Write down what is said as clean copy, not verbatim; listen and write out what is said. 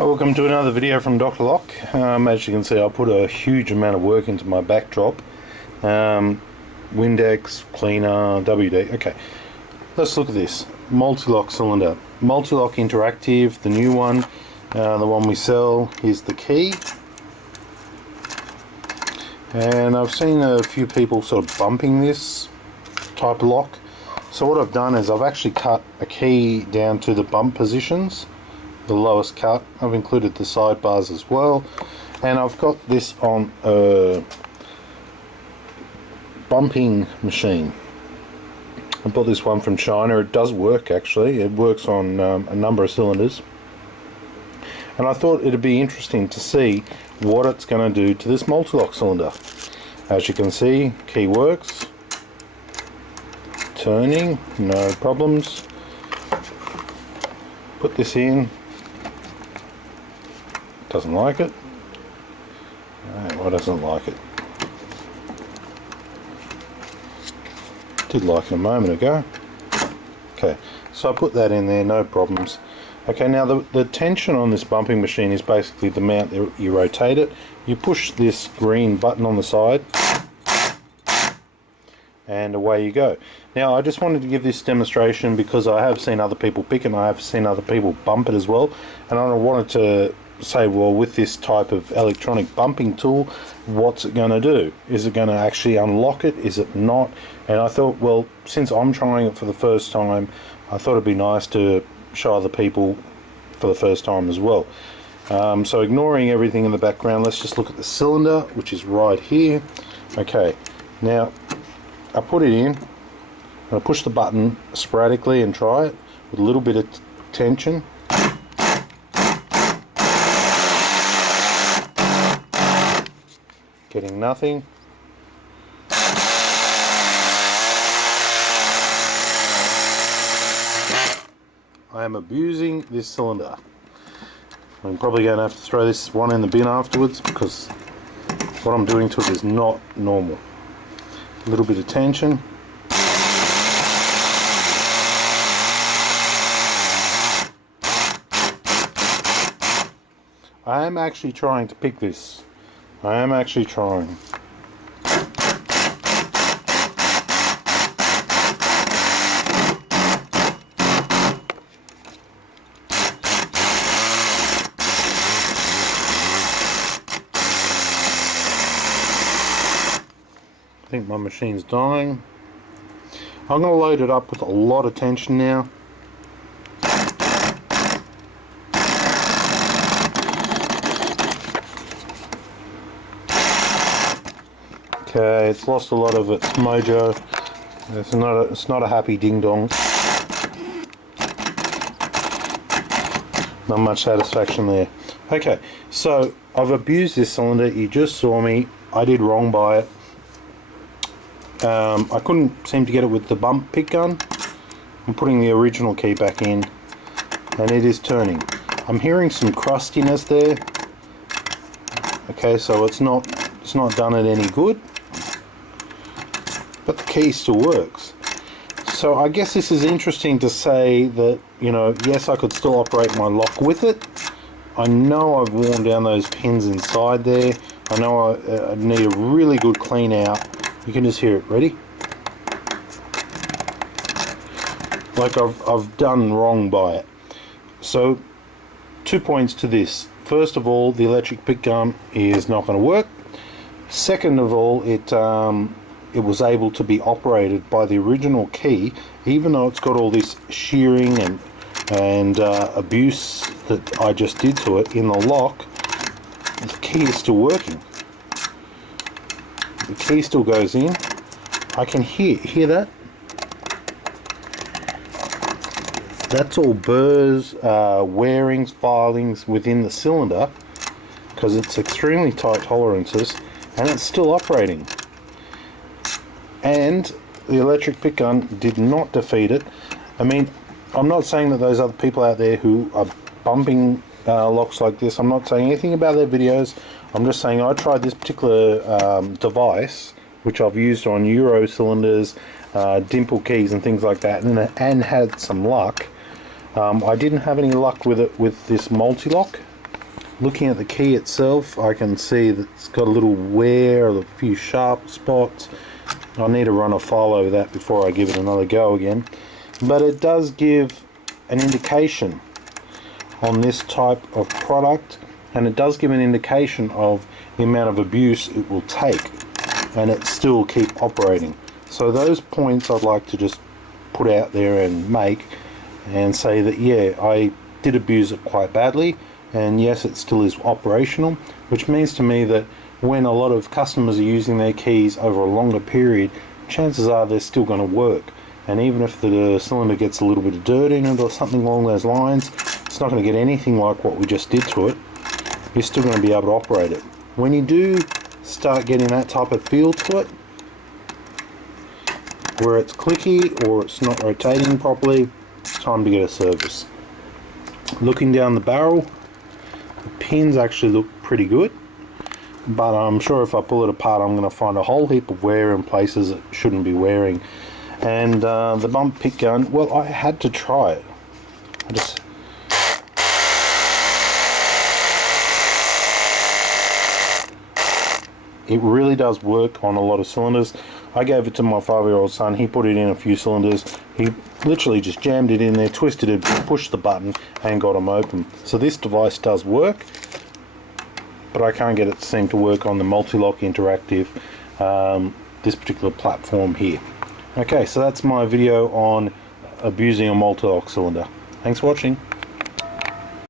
Welcome to another video from Dr. Lock. As you can see, I put a huge amount of work into my backdrop. Windex, cleaner, WD. Okay, let's look at this. Mul-T-Lock cylinder. Mul-T-Lock interactive, the new one, the one we sell. Here's the key. And I've seen a few people sort of bumping this type of lock. So what I've done is I've actually cut a key down to the bump positions, the lowest cut. I've included the sidebars as well, and I've got this on a bumping machine. I bought this one from China. It does work actually. It works on a number of cylinders, and I thought it'd be interesting to see what it's going to do to this Mul-T-Lock cylinder. As you can see, key works, turning, no problems. Put this in, doesn't like it. Why doesn't it like it? Did like it a moment ago. Okay, so I put that in there, no problems. Okay, now the tension on this bumping machine is basically the amount that you rotate it. You push this green button on the side and away you go. Now I just wanted to give this demonstration because I have seen other people pick it and I have seen other people bump it as well, and I wanted to say, well, with this type of electronic bumping tool, what's it going to do? Is it going to actually unlock it? Is it not? And I thought, well, since I'm trying it for the first time, I thought it'd be nice to show other people for the first time as well. So ignoring everything in the background, let's just look at the cylinder, which is right here. Okay, now I put it in, I push the button sporadically and try it with a little bit of tension. Getting nothing. I am abusing this cylinder. I'm probably going to have to throw this one in the bin afterwards because what I'm doing to it is not normal. A little bit of tension. I am actually trying to pick this. I am actually trying. I think my machine's dying. I'm going to load it up with a lot of tension now. Okay, it's lost a lot of its mojo. It's not a happy ding dong. Not much satisfaction there. Okay, so I've abused this cylinder. You just saw me. I did wrong by it. I couldn't seem to get it with the bump pick gun. I'm putting the original key back in, and it is turning. I'm hearing some crustiness there. Okay, so it's not done it any good, but the key still works. So I guess this is interesting to say that, you know, yes, I could still operate my lock with it. I know I've worn down those pins inside there. I know I need a really good clean out. You can just hear it. Ready? Like I've done wrong by it. So 2 points to this. First of all, the electric pick gun is not going to work. Second of all, it was able to be operated by the original key, even though it's got all this shearing and abuse that I just did to it in the lock. The key is still working. The key still goes in. I can hear that. That's all burrs, wearings, filings within the cylinder because it's extremely tight tolerances, and it's still operating. And the electric pick gun did not defeat it. I mean, I'm not saying that those other people out there who are bumping locks like this, I'm not saying anything about their videos. I'm just saying I tried this particular device, which I've used on Euro cylinders, dimple keys and things like that, and had some luck. I didn't have any luck with it with this Mul-T-Lock. Looking at the key itself, I can see that it's got a little wear, a few sharp spots. I need to run a file over that before I give it another go again. But it does give an indication on this type of product, and it does give an indication of the amount of abuse it will take, and it still keep operating. So those points I'd like to just put out there and make and say that yeah, I did abuse it quite badly, and yes, it still is operational, which means to me that when a lot of customers are using their keys over a longer period, chances are they're still going to work. And even if the cylinder gets a little bit of dirt in it or something along those lines, it's not going to get anything like what we just did to it. You're still going to be able to operate it. When you do start getting that type of feel to it, where it's clicky or it's not rotating properly, it's time to get a service. Looking down the barrel, the pins actually look pretty good, but I'm sure if I pull it apart I'm going to find a whole heap of wear in places it shouldn't be wearing. And the bump pick gun, well, I had to try it. It really does work on a lot of cylinders. I gave it to my 5-year-old son. He put it in a few cylinders. He literally just jammed it in there, twisted it, pushed the button, and got them open. So this device does work, but I can't get it to seem to work on the Mul-T-Lock interactive, this particular platform here. Okay, so that's my video on abusing a Mul-T-Lock cylinder. Thanks for watching.